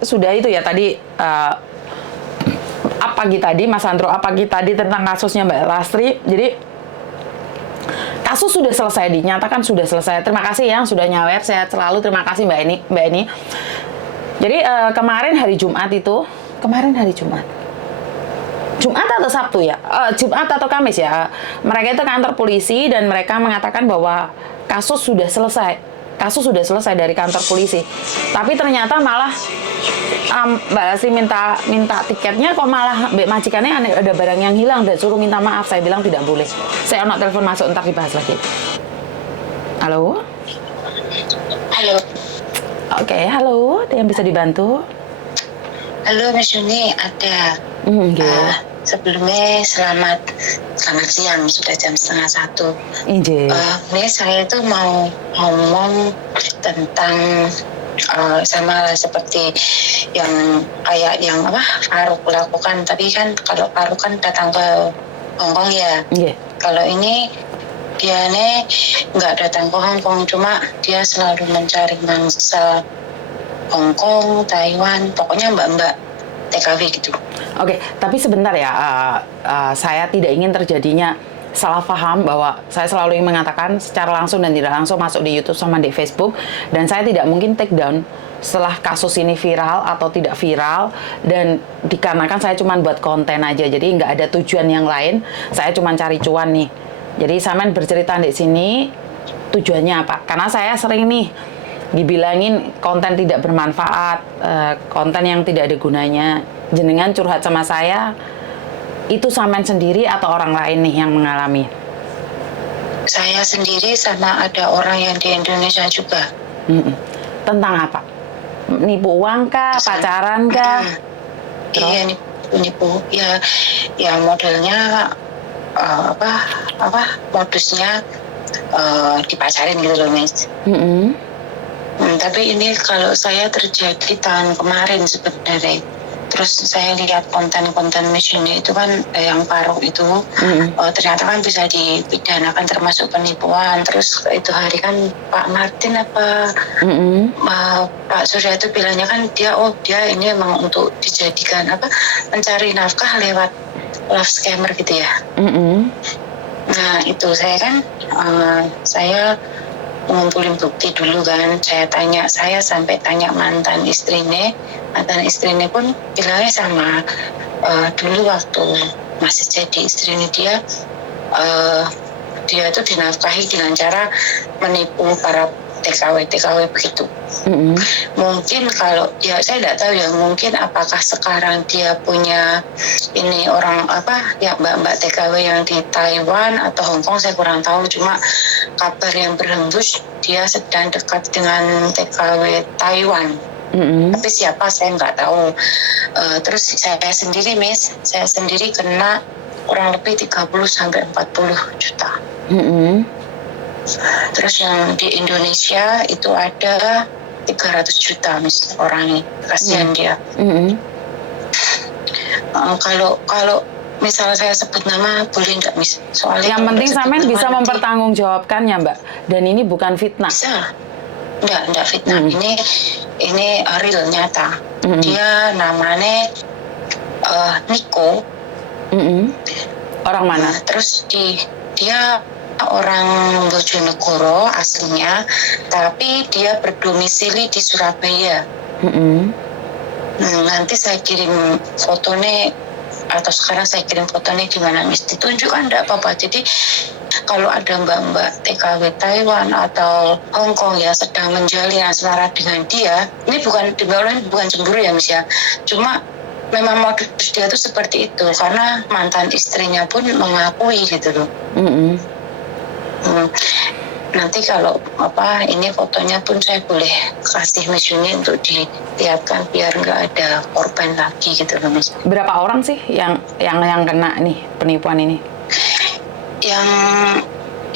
sudah itu ya tadi pagi tadi Mas Andro pagi tadi tentang kasusnya Mbak Lastri. Jadi kasus sudah selesai, dinyatakan sudah selesai. Terima kasih yang sudah nyawer, sehat selalu. Terima kasih Mbak Eni. Jadi kemarin hari Jumat Jumat atau Sabtu ya, Jumat atau Kamis ya, mereka itu kantor polisi dan mereka mengatakan bahwa kasus sudah selesai dari kantor polisi. Tapi ternyata malah Mbak Lastri minta tiketnya, kok malah Mbak majikannya ada barang yang hilang dan suruh minta maaf. Saya bilang tidak boleh. Saya anak telepon masuk, ntar dibahas lagi. Halo. Oke, halo. Ada yang bisa dibantu? Halo Mas Yuni, ada. Sebelumnya selamat siang, sudah jam 12:30. Ini saya tuh mau ngomong tentang sama seperti yang kayak yang Faruk lakukan. Tapi kan kalau Faruk kan datang ke Hongkong ya. Kalau ini dia nih nggak datang ke Hongkong, cuma dia selalu mencari mangsa Hongkong, Taiwan, pokoknya mbak-mbak TKW gitu. Oke, tapi sebentar ya, saya tidak ingin terjadinya salah paham bahwa saya selalu ingin mengatakan secara langsung dan tidak langsung masuk di YouTube sama di Facebook, dan saya tidak mungkin take down setelah kasus ini viral atau tidak viral, dan dikarenakan saya cuma buat konten aja, jadi nggak ada tujuan yang lain, saya cuma cari cuan nih. Jadi sampean bercerita di sini tujuannya apa? Karena saya sering nih dibilangin konten tidak bermanfaat, konten yang tidak ada gunanya. Jenengan curhat sama saya, itu sampean sendiri atau orang lain nih yang mengalami? Saya sendiri sama ada orang yang di Indonesia juga. Tentang apa? Nipu uang kah? Pacaran kah? Iya, nipu. Ya modelnya modusnya dipacarin gitu loh, Miss. Tapi ini kalau saya terjadi tahun kemarin sebenarnya. Terus saya lihat konten-konten misalnya itu kan yang Faruk itu ternyata kan bisa dipidanakan termasuk penipuan. Terus itu hari kan Pak Martin Pak Surya itu bilangnya kan dia ini memang untuk dijadikan mencari nafkah lewat love scammer gitu ya. Nah itu saya kan saya ngumpulin bukti dulu kan, saya sampai tanya mantan istrinya pun bilangnya sama. Dulu waktu masih jadi istrinya dia tuh dinafkahi dengan cara menipu para TKW begitu. Mungkin kalau ya saya tidak tahu ya, mungkin apakah sekarang dia punya ini orang mbak-mbak TKW yang di Taiwan atau Hong Kong, saya kurang tahu. Cuma kabar yang berhembus dia sedang dekat dengan TKW Taiwan. Tapi siapa saya nggak tahu. Terus saya sendiri kena kurang lebih 30-40 juta. Terus yang di Indonesia itu ada 300 juta orangnya, kasihan dia. Kalau misalnya saya sebut nama boleh nggak, Miss? Soalnya yang penting sampean bisa mempertanggungjawabkannya, Mbak. Dan ini bukan fitnah. Bisa. Enggak fitnah. Ini real, nyata. Dia namanya Niko. Orang mana? Terus dia orang Bojonegoro aslinya, tapi dia berdomisili di Surabaya. Nanti saya kirim fotonya, atau sekarang saya kirim fotonya gimana, Miss? Ditunjukkan enggak apa-apa. Jadi kalau ada mbak-mbak TKW Taiwan atau Hong Kong ya sedang menjalin asmara dengan dia, ini bukan cemburu ya, Miss ya. Cuma memang modus dia tuh seperti itu, karena mantan istrinya pun mengakui gitu loh. Nanti kalau ini fotonya pun saya boleh kasih Miss Yuni untuk dilihatkan biar nggak ada korban lagi gitu loh, Miss. Berapa orang sih yang kena nih penipuan ini? Yang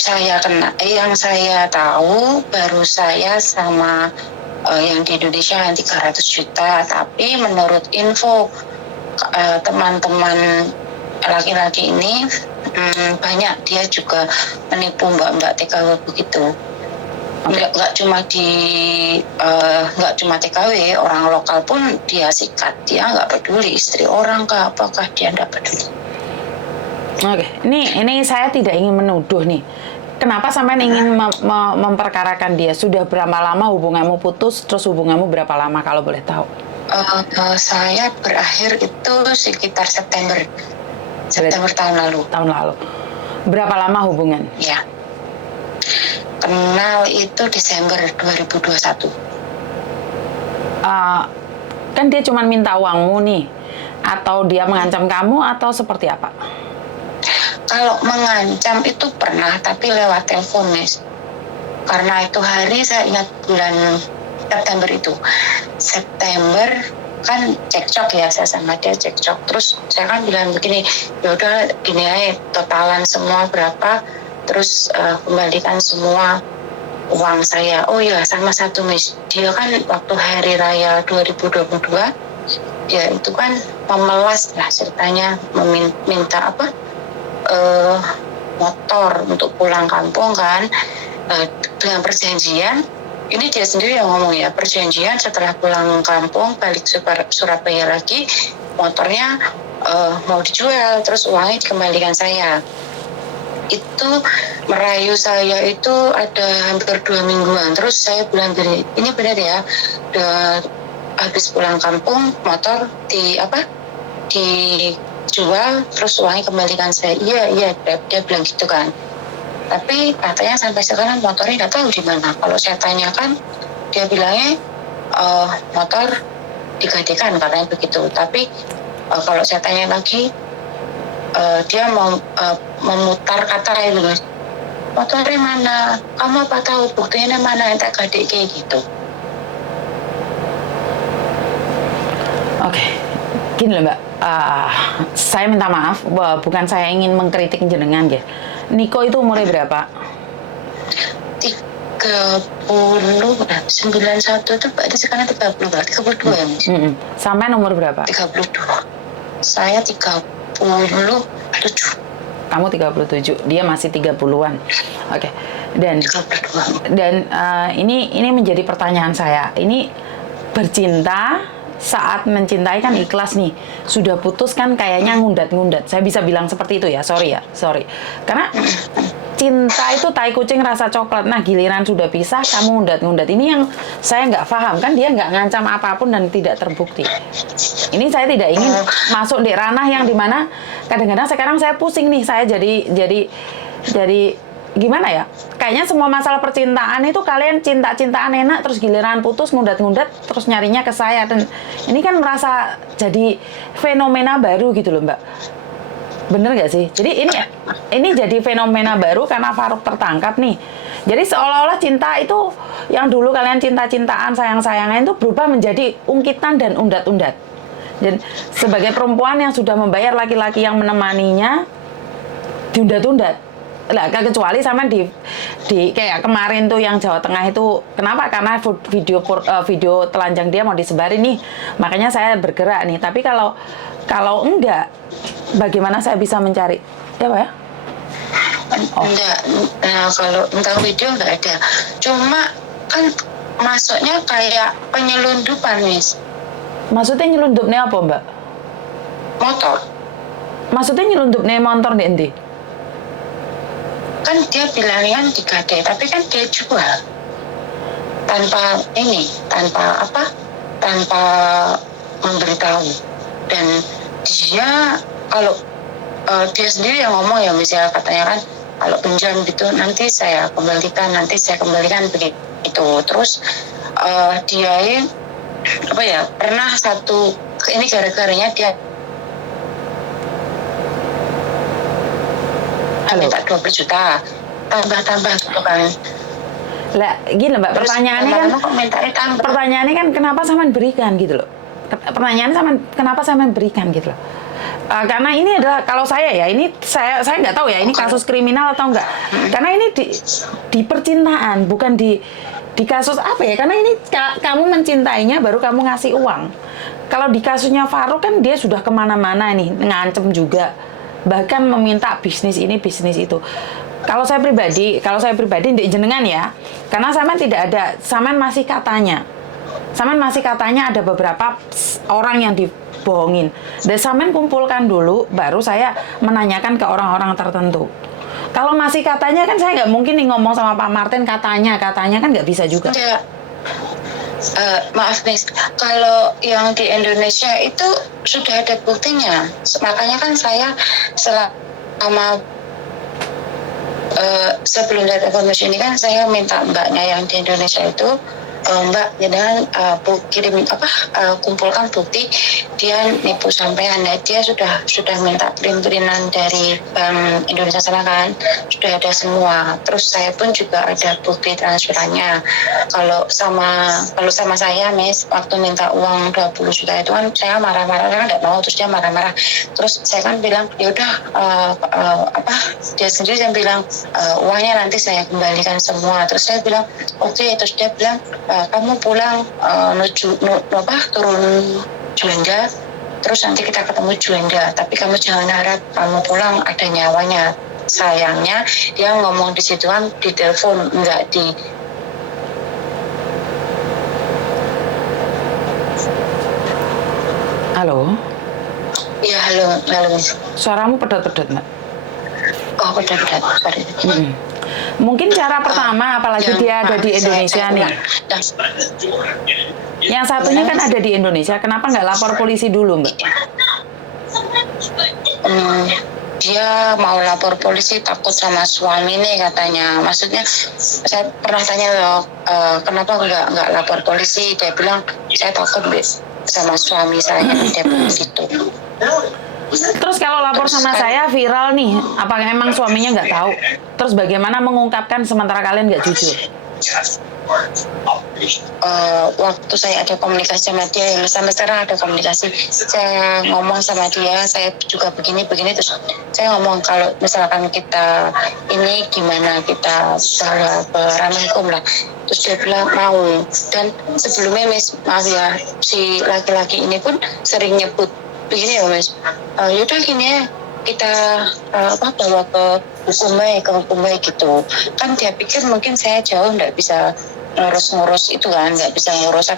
saya kena, yang saya tahu baru saya sama yang di Indonesia yang 300 juta. Tapi menurut info teman-teman laki-laki ini banyak dia juga menipu mbak-mbak TKW begitu. Nggak cuma nggak cuma TKW, orang lokal pun dia sikat, dia nggak peduli istri orang kah apakah, dia nggak peduli. Oke, ini saya tidak ingin menuduh nih. Kenapa sampean ingin memperkarakan dia? Sudah berapa lama hubunganmu putus? Terus hubunganmu berapa lama kalau boleh tahu? Saya berakhir itu sekitar September tahun lalu. Tahun lalu. Berapa lama hubungan? Ya. Kenal itu Desember 2021. Kan dia cuma minta uangmu nih, atau dia mengancam kamu atau seperti apa? Kalau mengancam itu pernah, tapi lewat telepon, Miss. Karena itu hari saya ingat bulan September itu. September kan cekcok ya, saya sama dia cekcok. Terus saya kan bilang begini, yaudah gini aja, totalan semua berapa, terus kembalikan semua uang saya. Oh iya, sama satu, Miss. Dia kan waktu hari raya 2022, ya itu kan memelas lah ceritanya, meminta apa, motor untuk pulang kampung kan, dengan perjanjian. Ini dia sendiri yang ngomong ya, perjanjian setelah pulang kampung balik Surabaya lagi, motornya mau dijual, terus uangnya dikembalikan saya. Itu merayu saya itu ada hampir 2 mingguan. Terus saya bilang gini, ini benar ya, udah habis pulang kampung motor dijual, terus uangnya kembalikan saya. Iya, dia bilang gitu kan. Tapi katanya sampai sekarang motornya nggak tahu di mana. Kalau saya tanyakan, dia bilangnya motor digadekan, katanya begitu. Tapi kalau saya tanya lagi, dia mau memutar kata itu, Mas. Motornya mana? Kamu apa tahu buktinya mana? Yang tak gadek kayak gitu. Oke, gini loh Mbak, saya minta maaf, bukan saya ingin mengkritik jenengan ya. Niko itu umurnya berapa? 91 itu berarti sekarang 30, berarti 32 ya, Mas? Sampai nomor berapa? 32. Saya 37. Kamu 37, dia masih 30-an. Oke. Dan 32. Ini menjadi pertanyaan saya. Ini bercinta, saat mencintai kan ikhlas nih. Sudah putus kan kayaknya ngundat-ngundat. Saya bisa bilang seperti itu ya, sorry. Karena cinta itu tai kucing rasa coklat. Nah, giliran sudah pisah, kamu ngundat-ngundat. Ini yang saya nggak paham. Kan dia nggak ngancam apapun dan tidak terbukti. Ini saya tidak ingin masuk di ranah yang dimana kadang-kadang sekarang saya pusing nih. Saya jadi gimana ya? Kayaknya semua masalah percintaan itu kalian cinta-cintaan enak, terus giliran putus ngundat-ngundat, terus nyarinya ke saya. Dan ini kan merasa jadi fenomena baru gitu loh, Mbak. Bener gak sih? Jadi ini jadi fenomena baru karena Farouk tertangkap nih. Jadi seolah-olah cinta itu yang dulu kalian cinta-cintaan, sayang-sayangan itu berubah menjadi ungkitan dan undat-undat. Dan sebagai perempuan yang sudah membayar laki-laki yang menemaninya, diundat-undat. Lah, kecuali sama di kayak kemarin tuh yang Jawa Tengah itu, kenapa? Karena video telanjang dia mau disebarin nih, makanya saya bergerak nih. Tapi kalau enggak, bagaimana saya bisa mencari? Ya Pak ya? Enggak, kalau tentang video enggak ada. Cuma kan masuknya kayak penyelundupan, Miss. Maksudnya nyelundupnya apa, Mbak? Motor. Maksudnya nyelundupnya motor di endi? Kan dia bilangnya digade, tapi kan dia jual tanpa memberitahu. Dan dia kalau dia sendiri yang ngomong ya, misalnya katanya kan kalau pinjam gitu nanti saya kembalikan begitu. Terus dia pernah ini gara-garanya dia minta 20 juta tambah gitu kan. Lah gini Mbak, pertanyaannya kan kenapa sampean berikan gitu loh. Pertanyaannya kenapa sampean berikan gitu loh. Karena ini adalah, kalau saya ya, ini saya nggak tahu ya ini kasus kriminal atau enggak. Karena ini di percintaan, bukan di kasus apa ya, karena ini kamu mencintainya baru kamu ngasih uang. Kalau di kasusnya Farouk kan dia sudah kemana-mana nih, ngancem juga, bahkan meminta bisnis ini bisnis itu. Kalau saya pribadi ndek jenengan ya, karena sampean tidak ada, sampean masih katanya ada beberapa orang yang dibohongin. Dan sampean kumpulkan dulu, baru saya menanyakan ke orang-orang tertentu. Kalau masih katanya kan saya nggak mungkin nih ngomong sama Pak Martin katanya kan nggak bisa juga. Enggak. Maaf Miss, kalau yang di Indonesia itu sudah ada buktinya. Makanya kan saya selama sebelum datang informasi ini kan saya minta mbaknya yang di Indonesia itu, Mbak, jangan kumpulkan bukti dia nipu sampean. Ya, dia sudah minta print-printan dari Bank Indonesia sana kan, sudah ada semua. Terus saya pun juga ada bukti transferannya. Kalau sama saya, Miss, waktu minta uang 20 juta itu kan saya marah-marah, kan nggak mau, terus dia marah-marah. Terus saya kan bilang, ya udah, dia sendiri yang bilang uangnya nanti saya kembalikan semua. Terus saya bilang oke. Terus dia bilang kamu pulang turun Juanda, terus nanti kita ketemu Juanda, tapi kamu jangan harap kamu pulang ada nyawanya. Sayangnya dia ngomong di situ kan di telepon, enggak di. Halo? Ya, halo Miss. Suaramu pedot-pedot, Mbak. Oh, benar-benar, sorry. Mungkin cara pertama, apalagi dia ada di Indonesia nih. Yang satunya kan ada di Indonesia, kenapa nggak lapor polisi dulu, Mbak? Dia mau lapor polisi takut sama suami nih katanya. Maksudnya saya pernah tanya loh, kenapa nggak lapor polisi? Dia bilang saya takut sama suami saya. Dia bilang gitu. Terus kalau lapor sama saya viral nih, apakah emang suaminya nggak tahu? Terus bagaimana mengungkapkan sementara kalian nggak jujur? Waktu saya ada komunikasi sama dia, sampai sekarang ada komunikasi, saya ngomong sama dia, saya juga begini, terus saya ngomong kalau misalkan kita ini gimana, kita bawa ke ranah hukum lah. Terus dia bilang mau. Dan sebelumnya Miss, maaf ya, si laki-laki ini pun sering nyebut begini ya Miss, yaudah gini ya, kita bawa ke hukumnya gitu. Kan dia pikir mungkin saya jauh nggak bisa ngurus itu kan, nggak bisa ngurus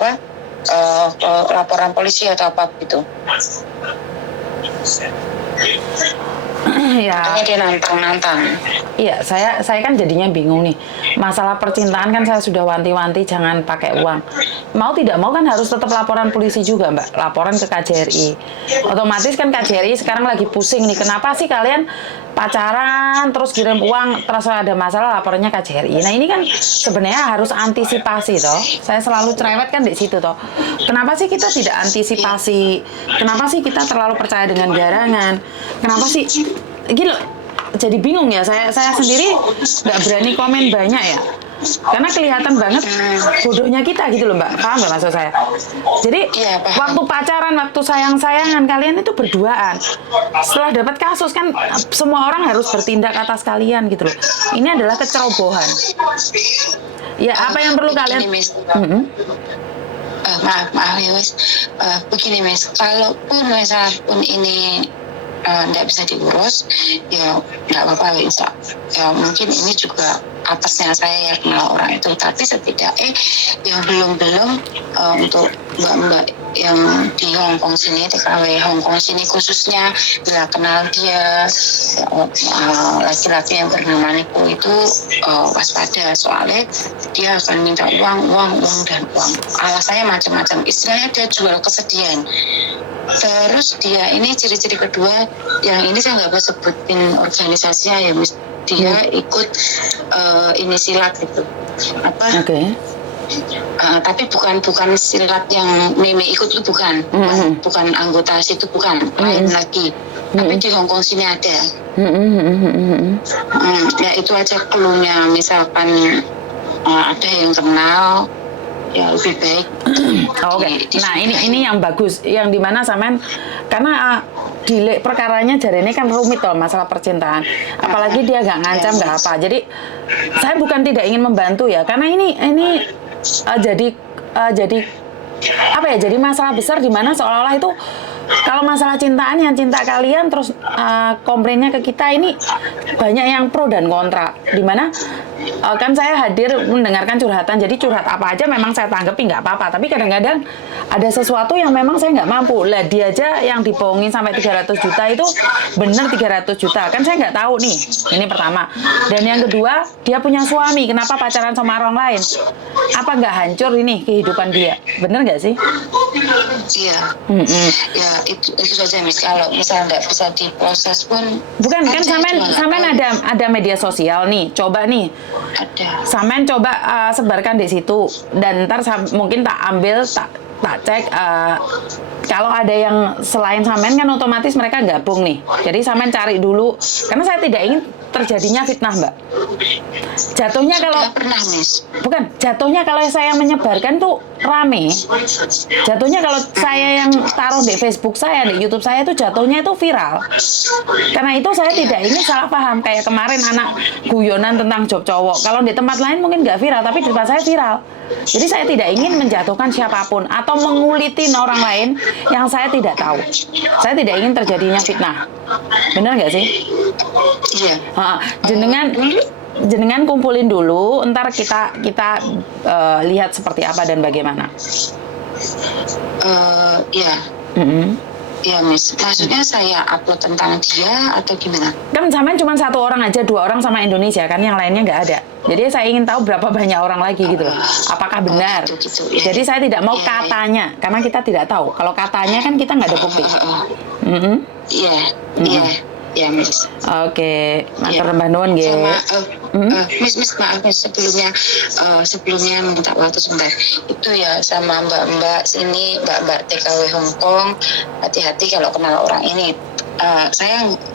laporan polisi atau apa gitu. Ya. Makanya dia nantang. Iya, saya kan jadinya bingung nih. Masalah percintaan kan saya sudah wanti-wanti jangan pakai uang. Mau tidak mau kan harus tetap laporan polisi juga, Mbak. Laporan ke KJRI. Otomatis kan KJRI sekarang lagi pusing nih. Kenapa sih kalian pacaran terus kirim uang, terus ada masalah laporannya KJRI. Nah, ini kan sebenarnya harus antisipasi toh. Saya selalu cerewet kan di situ toh. Kenapa sih kita tidak antisipasi? Kenapa sih kita terlalu percaya dengan garangan? Kenapa sih gila, jadi bingung ya, saya sendiri nggak berani komen banyak ya, karena kelihatan banget bodohnya kita gitu loh Mbak, paham nggak maksud saya? Jadi waktu pacaran, waktu sayang-sayangan kalian itu berduaan, setelah dapat kasus kan semua orang harus bertindak atas kalian gitu loh. Ini adalah kecerobohan ya. Apa yang perlu kalian maaf ya Wes, begini Mas, kalaupun misalpun ini nggak bisa diurus, ya nggak apa-apa bisa. Ya mungkin ini juga atasnya saya yang kenal orang itu, tapi setidaknya yang belum untuk mbak-mbak yang di Hongkong sini, TKW Hongkong sini khususnya, bila kenal dia laki-laki yang bernama Niko itu waspada, soalnya dia akan minta uang. Alasannya macam-macam, istilahnya dia jual kesedihan. Terus dia ini ciri-ciri kedua, yang ini saya nggak bisa sebutin organisasinya ya, dia ikut ini silat gitu. Oke. Tapi bukan silat yang Mimi ikut itu bukan anggota situ, bukan lain lagi. Tapi di Hongkong sini ada. Ya itu aja cluenya, misalkan ada yang kenal, ya lebih baik. Oke. Nah ini yang bagus, yang dimana sampean, karena delay perkaranya jadi ini kan rumit loh masalah percintaan. Apalagi dia nggak ngancam nggak apa. Jadi saya bukan tidak ingin membantu ya, karena ini jadi apa ya, jadi masalah besar di mana seolah-olah itu kalau masalah cintaan yang cinta kalian terus komplainnya ke kita ini banyak yang pro dan kontra, di mana kan saya hadir mendengarkan curhatan, jadi curhat apa aja memang saya tanggapi nggak apa-apa, tapi kadang-kadang ada sesuatu yang memang saya nggak mampu lah. Dia aja yang dibohongin sampai 300 juta itu bener 300 juta kan saya nggak tahu nih, ini pertama. Dan yang kedua, dia punya suami, kenapa pacaran sama orang lain, apa nggak hancur ini kehidupan dia, bener nggak sih? Iya. Ya itu saja Miss, kalau misalnya nggak bisa diproses pun bukan kan samen ada media sosial nih, coba nih ada. samen coba sebarkan di situ, dan ntar mungkin tak ambil tak cek kalau ada yang selain samen kan otomatis mereka gabung nih, jadi samen cari dulu karena saya tidak ingin terjadinya fitnah, Mbak. Jatuhnya kalau pernah Miss, bukan jatuhnya kalau saya yang menyebarkan tuh rame, jatuhnya kalau saya yang taruh di Facebook saya, di YouTube saya itu jatuhnya itu viral. Karena itu saya tidak ingin salah paham, kayak kemarin anak guyonan tentang job cowok, kalau di tempat lain mungkin nggak viral tapi di tempat saya viral. Jadi saya tidak ingin menjatuhkan siapapun atau mengulitin orang lain yang saya tidak tahu. Saya tidak ingin terjadinya fitnah. Benar nggak sih? Iya. Jenengan kumpulin dulu, ntar kita lihat seperti apa dan bagaimana. Iya. Iya Miss, maksudnya saya upload tentang dia atau gimana? Kan sampean cuma 1 orang aja, 2 orang sama Indonesia kan, yang lainnya nggak ada. Jadi saya ingin tahu berapa banyak orang lagi gitu loh. Apakah benar? Gitu, ya. Jadi saya tidak mau katanya, karena kita tidak tahu. Kalau katanya kan kita nggak ada bukti. Iya Miss. Oke, matur Mbah Nuwun nggih. Miss maaf Miss, sebelumnya minta waktu sebentar. Itu ya sama mbak-mbak sini, mbak-mbak TKW Hongkong, hati-hati kalau kenal orang ini.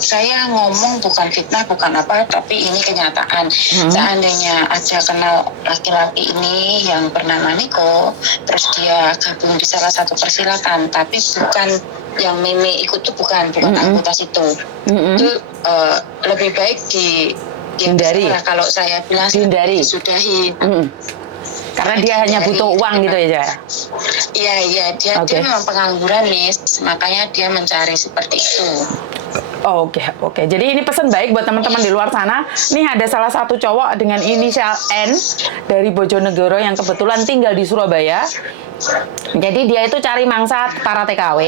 Saya ngomong bukan fitnah, bukan apa, tapi ini kenyataan. Seandainya aja kenal laki-laki ini yang bernama Niko, terus dia gabung di salah satu persilatan, tapi bukan yang Mimi ikut tuh, bukan anggota situ. Itu lebih baik hindari. Kalau saya bilang dihindari, sudahi. Karena dia hanya butuh uang gitu ya. Iya, dia memang pengangguran Miss, makanya dia mencari seperti itu. Oke. Jadi ini pesan baik buat teman-teman di luar sana. Nih ada salah satu cowok dengan inisial N dari Bojonegoro yang kebetulan tinggal di Surabaya. Jadi dia itu cari mangsa para TKW.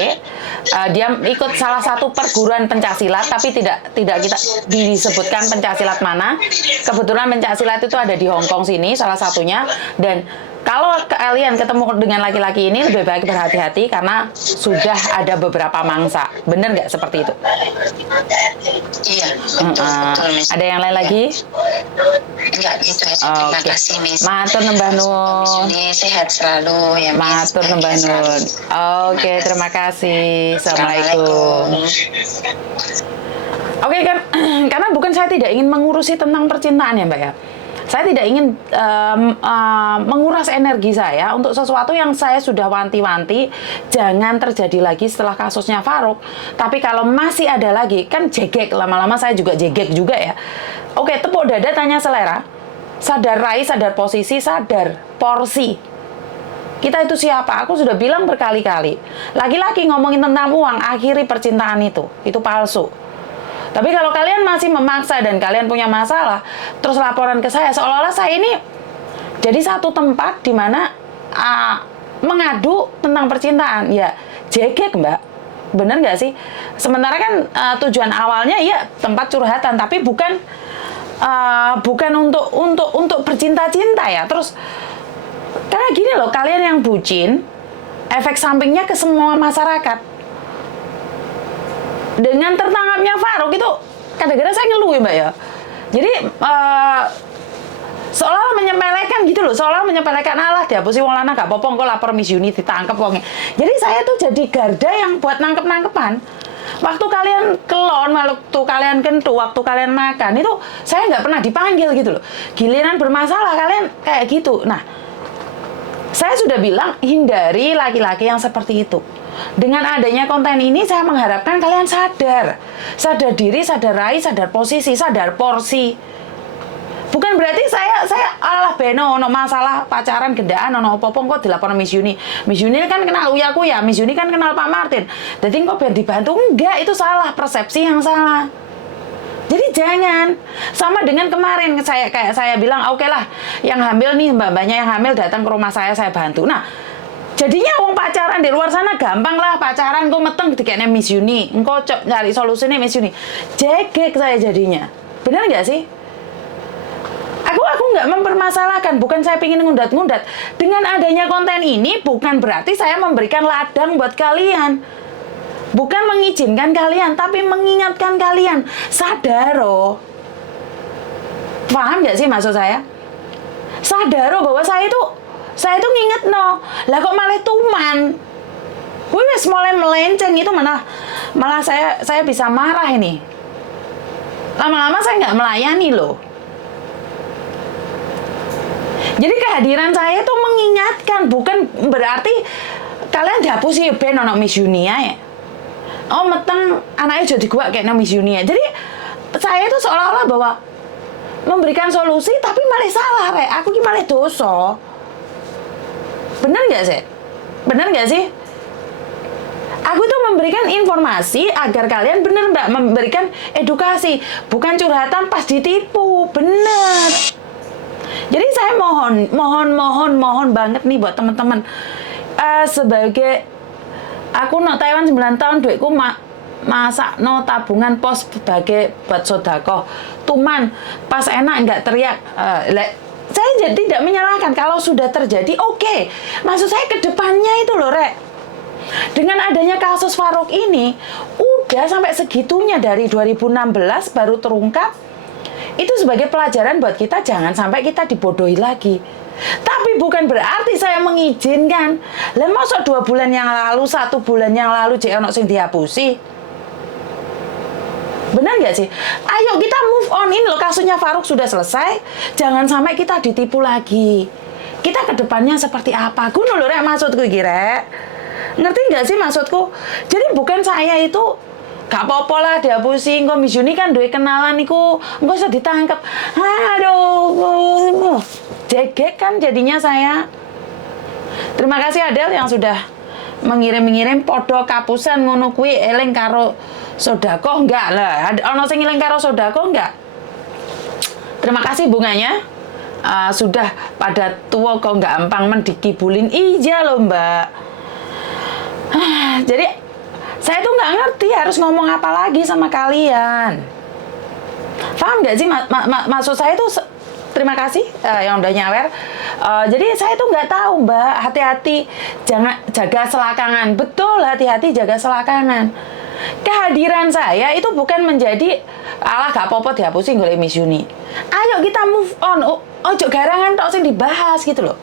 Dia ikut salah satu perguruan pencaksilat, tapi tidak kita disebutkan pencaksilat mana. Kebetulan pencaksilat itu ada di Hongkong sini salah satunya. Dan kalau kalian ketemu dengan laki-laki ini lebih baik berhati-hati karena sudah ada beberapa mangsa. Bener nggak seperti itu? Iya, betul Miss. Ada yang lain lagi? Enggak, gitu aja. Terima kasih Miss. Matur nembah nuwun. Sehat selalu ya Miss. Matur nembah nuwun. Oke, terima kasih. Assalamualaikum. Oke kan, karena bukan saya tidak ingin mengurusi tentang percintaan ya Mbak ya. Saya tidak ingin menguras energi saya untuk sesuatu yang saya sudah wanti-wanti jangan terjadi lagi setelah kasusnya Farouk. Tapi kalau masih ada lagi, kan jegek, lama-lama saya juga jegek juga ya. Oke, tepuk dada tanya selera. Sadar rai, sadar posisi, sadar porsi. Kita itu siapa? Aku sudah bilang berkali-kali. Laki-laki ngomongin tentang uang, akhiri percintaan itu palsu. Tapi kalau kalian masih memaksa dan kalian punya masalah, terus laporan ke saya, seolah-olah saya ini jadi satu tempat di mana mengadu tentang percintaan. Ya, jegek Mbak. Bener nggak sih? Sementara kan tujuan awalnya ya tempat curhatan, tapi bukan untuk bercinta-cinta ya. Terus karena gini loh, kalian yang bucin, efek sampingnya ke semua masyarakat. Dengan tertangkapnya Farouk itu kadang-kadang saya ngeluh ya Mbak ya. Jadi seolah menyepelekan gitu loh, seolah menyepelekan Allah dihapusi wong lanang gak popong kok lapor Miss Uni ditangkep wongnya. Jadi saya tuh jadi garda yang buat nangkep-nangkepan. Waktu kalian kelon, waktu kalian kentu, waktu kalian makan itu saya nggak pernah dipanggil gitu loh. Giliran bermasalah kalian kayak gitu. Nah, saya sudah bilang hindari laki-laki yang seperti itu. Dengan adanya konten ini saya mengharapkan kalian sadar diri, sadar rai, sadar posisi, sadar porsi. Bukan berarti saya alah beno ono masalah pacaran gendaan ono apa-apa kok dilapor Miss Yuni. Miss Yuni kan kenal Uya Kuya, Miss Yuni kan kenal Pak Martin. Jadi kok biar dibantu, enggak, itu salah, persepsi yang salah. Jadi jangan sama dengan kemarin saya bilang oke lah, yang hamil nih mbak-mbaknya yang hamil datang ke rumah saya bantu. Nah, jadinya wong pacaran di luar sana gampang lah, pacaran kok meteng dikene Miss Yuni, engko cari solusinya Miss Yuni. Jegek saya jadinya. Benar nggak sih? Aku nggak mempermasalahkan, bukan saya pingin ngundat-ngundat. Dengan adanya konten ini bukan berarti saya memberikan ladang buat kalian. Bukan mengizinkan kalian, tapi mengingatkan kalian. Sadaro. Paham nggak sih maksud saya? Sadaro bahwa saya itu nginget no. Lah kok malah tuman. Gue wes mulai melenceng itu malah saya bisa marah ini. Lama-lama saya nggak melayani loh. Jadi kehadiran saya itu mengingatkan, bukan berarti kalian dihapusi ben ono Miss Yuni ya. Oh meteng anaknya jadi gua kayak Miss Yuni ya. Jadi saya itu seolah-olah bahwa memberikan solusi tapi malah salah rek. Aku ki malah dosa. Bener nggak sih? Bener nggak sih? Aku tuh memberikan informasi agar kalian bener mbak, memberikan edukasi, bukan curhatan pas ditipu. Bener. Jadi saya mohon banget nih buat teman-teman, sebagai aku no Taiwan 9 tahun duitku masak no tabungan pos sebagai buat sodako tuman pas enak nggak teriak. Saya jadi tidak menyalahkan kalau sudah terjadi, oke. Maksud saya ke depannya itu loh rek, dengan adanya kasus Farouk ini udah sampai segitunya dari 2016 baru terungkap. Itu sebagai pelajaran buat kita, jangan sampai kita dibodohi lagi. Tapi bukan berarti saya mengizinkan. Lah masa 2 bulan yang lalu, 1 bulan yang lalu jek ono sing dihapusi. Benar nggak sih? Ayo kita move on, ini loh kasusnya Farouk sudah selesai. Jangan sampai kita ditipu lagi. Kita ke depannya seperti apa? Gue lho rek maksudku iki rek. Ngerti nggak sih maksudku? Jadi bukan saya itu gak apa-apa lah dihapusi, kok Miss Yuni kan duwe kenalan niku, engko usah ditangkep. Aduh, jegek kan jadinya saya. Terima kasih Adel yang sudah mengirim podo kapusan ngono kuwi eling karo sodako enggak lah. Ono sing eling karo sodako enggak? Terima kasih bunganya. Sudah pada tua kok enggak empang mendikibulin. Iya loh Mbak. Jadi saya tuh nggak ngerti harus ngomong apa lagi sama kalian. Paham nggak sih maksud saya tuh? Terima kasih yang udah nyawer. Jadi saya tuh nggak tahu Mbak. Hati-hati, jangan jaga selakangan. Betul, hati-hati jaga selakangan. Kehadiran saya itu bukan menjadi alah gak apa-apa dihapusin oleh Miss Yuni. Ayo kita move on. Ojo garangan tok sing dibahas gitu loh.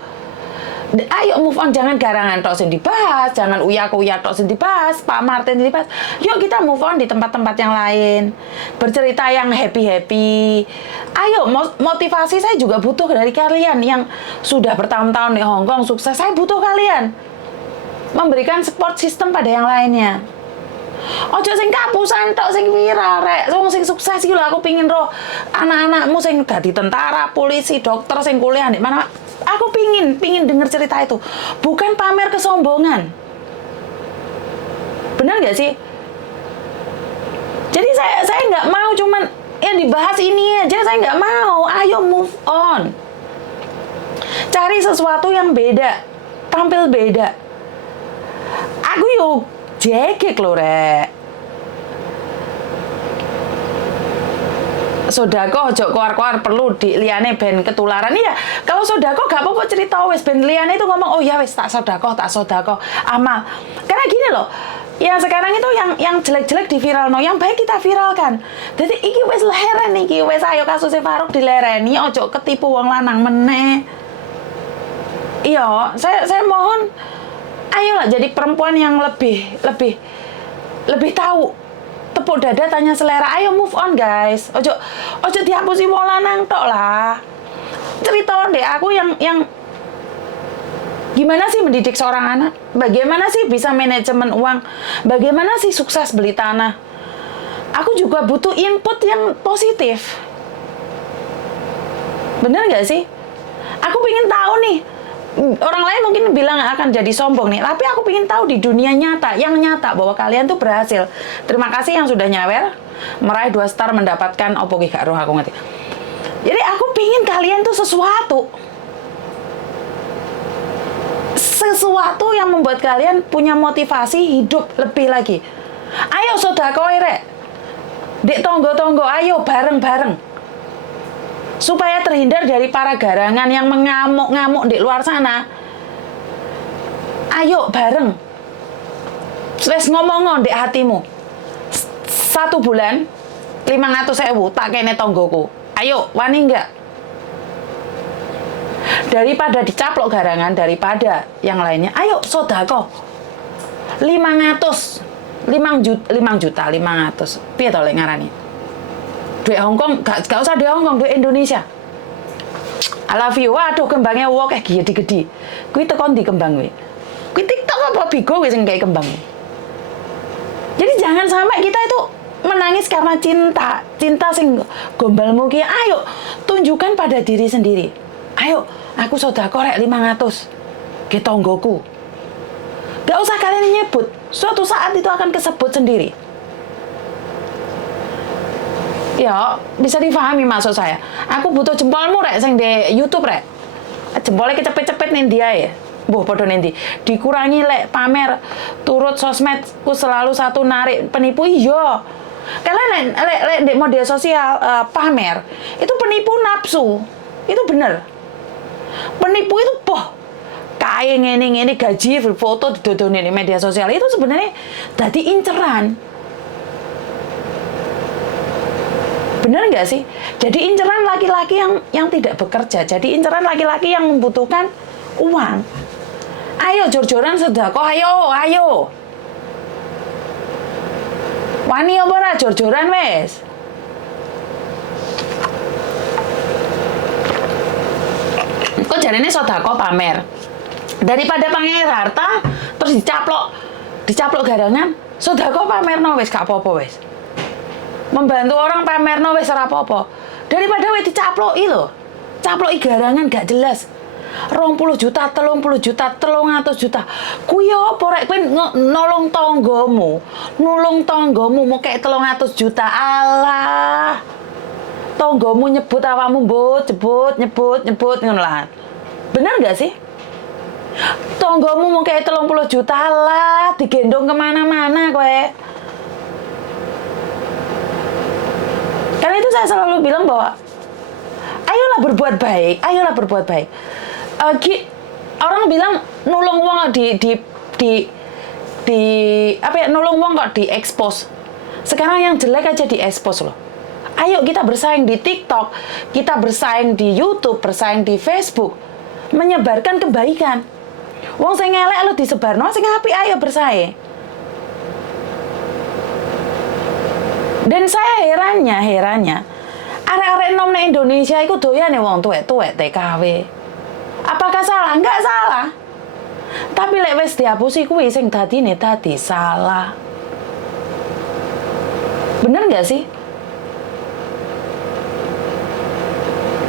Ayo move on, jangan garangan tok sing dibahas, jangan Uya tok sing dibahas, Pak Martin dibahas. Yuk kita move on di tempat-tempat yang lain. Bercerita yang happy-happy. Ayo, motivasi saya juga butuh dari kalian yang sudah bertahun-tahun di Hong Kong sukses. Saya butuh kalian memberikan support system pada yang lainnya. Ojo sing kapusan tok sing viral rek. Wong sing sukses iki lho aku pingin roh anak-anakmu sing dadi tentara, polisi, dokter sing kuliah di mana. Aku pingin dengar cerita itu. Bukan pamer kesombongan. Benar nggak sih? Jadi saya nggak mau cuman yang dibahas ini aja. Saya nggak mau. Ayo move on. Cari sesuatu yang beda. Tampil beda. Aku yuk jekek loh rek. Sodako ojo keluar-keluar perlu di liane ben ketularan. Iya, kalau sodako gak apa-apa cerita wes ben liane itu ngomong oh ya wes tak sodako amal. Karena gini loh, yang sekarang itu yang jelek-jelek di viral no, yang baik kita viralkan. Jadi iki wes leren iki wes ayo kasusnya Farouk dilereni, ojo ketipu wong lanang meneh. Iya, saya mohon ayolah jadi perempuan yang lebih tahu. Tepuk dada tanya selera, ayo move on guys. Ojo dihapusi wong lanang tok lah. Cerita deh aku yang gimana sih mendidik seorang anak? Bagaimana sih bisa manajemen uang? Bagaimana sih sukses beli tanah? Aku juga butuh input yang positif. Bener nggak sih? Aku pengen tahu nih, orang lain mungkin bilang akan jadi sombong nih, tapi aku pengen tahu di dunia nyata, yang nyata bahwa kalian tuh berhasil. Terima kasih yang sudah nyawer, meraih 2 star, mendapatkan opo ki gak roh aku ngerti. Jadi aku pengen kalian tuh sesuatu yang membuat kalian punya motivasi hidup lebih lagi. Ayo sodako rek, dek tonggo-tonggo, ayo bareng-bareng. Supaya terhindar dari para garangan yang mengamuk-ngamuk di luar sana. Ayo bareng. Wes ngomong di hatimu. 1 bulan 500.000 tak kene tonggoku. Ayo, wani enggak? Daripada dicaplok garangan, daripada yang lainnya, ayo sodako 500 5 juta 500 piye to lek ngarani duit Hongkong, gak usah duit Hongkong, duit Indonesia. I love you. Waduh, kembangnya wok gede-gede. Kuwi tekon di kembang kuwi. Kuwi TikTok apa Bigo wis sing kayak kembang. Jadi jangan sampai kita itu menangis karena cinta sing gombalmu ki. Ayo tunjukkan pada diri sendiri. Ayo, aku sodako rek 500 ke tonggoku. Gak usah kalian nyebut, suatu saat itu akan kesebut sendiri. Ya, bisa difahami maksud saya. Aku butuh jempolmu rek sing di YouTube rek. Jempolnya kecepet-cepet nih dia ya. Boh podo nanti dikurangi lek pamer turut sosmed ku selalu satu narik penipu. Iya. Kalian lek di media sosial pamer itu penipu nafsu. Itu bener. Penipu itu boh kayak ngene gaji foto didodone di media sosial itu sebenarnya dadi inceran. Bener nggak sih? Jadi inceran laki-laki yang tidak bekerja. Jadi inceran laki-laki yang membutuhkan uang. Ayo jor-joran sedekah, ayo. Wani apa ora jor-joran wes? Kok jarene sedekah pamer. Daripada pamer harta terus dicaplok garangan, sedekah pamerno wes gak apa-apa wes. Membantu orang pamerno wis ora apa-apa. Daripada wis dicaploki lho. Caploki garangan gak jelas. 20 juta, 30 juta, 300 juta. Kuwi apa rek kowe nolong tanggamu. Nulung tanggamu mau kek 300 juta. Alah. Tanggamu nyebut awakmu nyebut ngono lah. Bener gak sih? Tanggamu mau kek 30 juta lah, digendong kemana-mana kowe. Karena itu saya selalu bilang bahwa ayolah berbuat baik. Orang bilang nulung uang nulung uang kok diekspos. Sekarang yang jelek aja diekspos loh. Ayo kita bersaing di TikTok, kita bersaing di YouTube, bersaing di Facebook, menyebarkan kebaikan. Wong sing elek lo disebarno, sing apik ayo bersaing. Dan saya herannya, arek-arek nom nang Indonesia iku doyane wong tuwek-tuwek TKW. Apakah salah? Enggak salah. Tapi lek wis dihapusi kuwi sing dadine dadi salah. Bener nggak sih?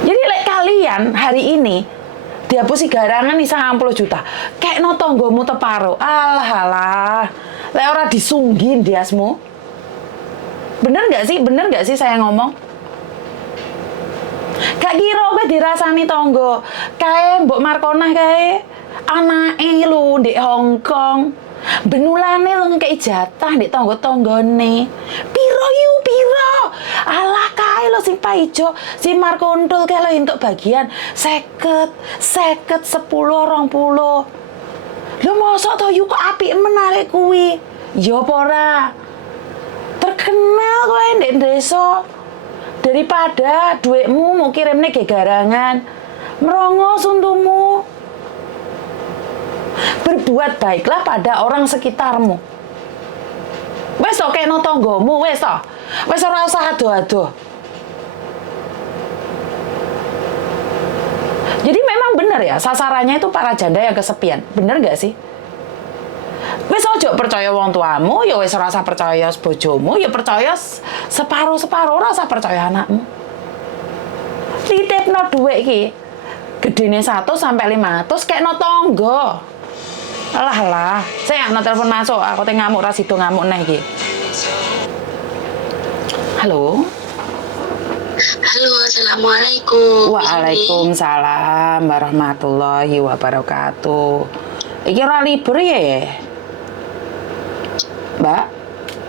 Jadi lek kalian hari ini dihapusi garangan nih 90 juta, kayak no tonggomu teparo. Alah. Lek ora disunggin diasmu. Bener nggak sih saya ngomong? Gak kira kowe dirasani tonggo. Kae Mbok Markonah kae anake lu ndek Hongkong. Benulane lu ngekei jatah ndek tonggo-tonggone. Piro? Alah kae lo sing paijo, si Markontul kae lo entuk bagian 50, 10, 20. Lho mosok to yu kok apik menarik kuwi. Ya apa ora? Terkenal kowe ndek desa. Daripada duitmu mau kirimne ke garangan, merongos untukmu. Berbuat baiklah pada orang sekitarmu. Wes to kena tanggamu, wes to. Wes ora usah ado-ado. Jadi memang benar ya, sasarannya itu para janda yang kesepian. Bener nggak sih? Wis ojo percaya wong tuamu, ya wis ora usah percaya bojomu, ya percaya separo-separo, ora usah percaya anakmu. Titipno dhuwit iki. Gedene 100 sampai 500 kayak no tonggo. Lah. Saya no telepon masuk, aku teh ngamuk ra sido ngamuk neh iki. Halo. Halo, assalamualaikum. Waalaikumsalam warahmatullahi wabarakatuh. Iki ora libur ya, Mbak?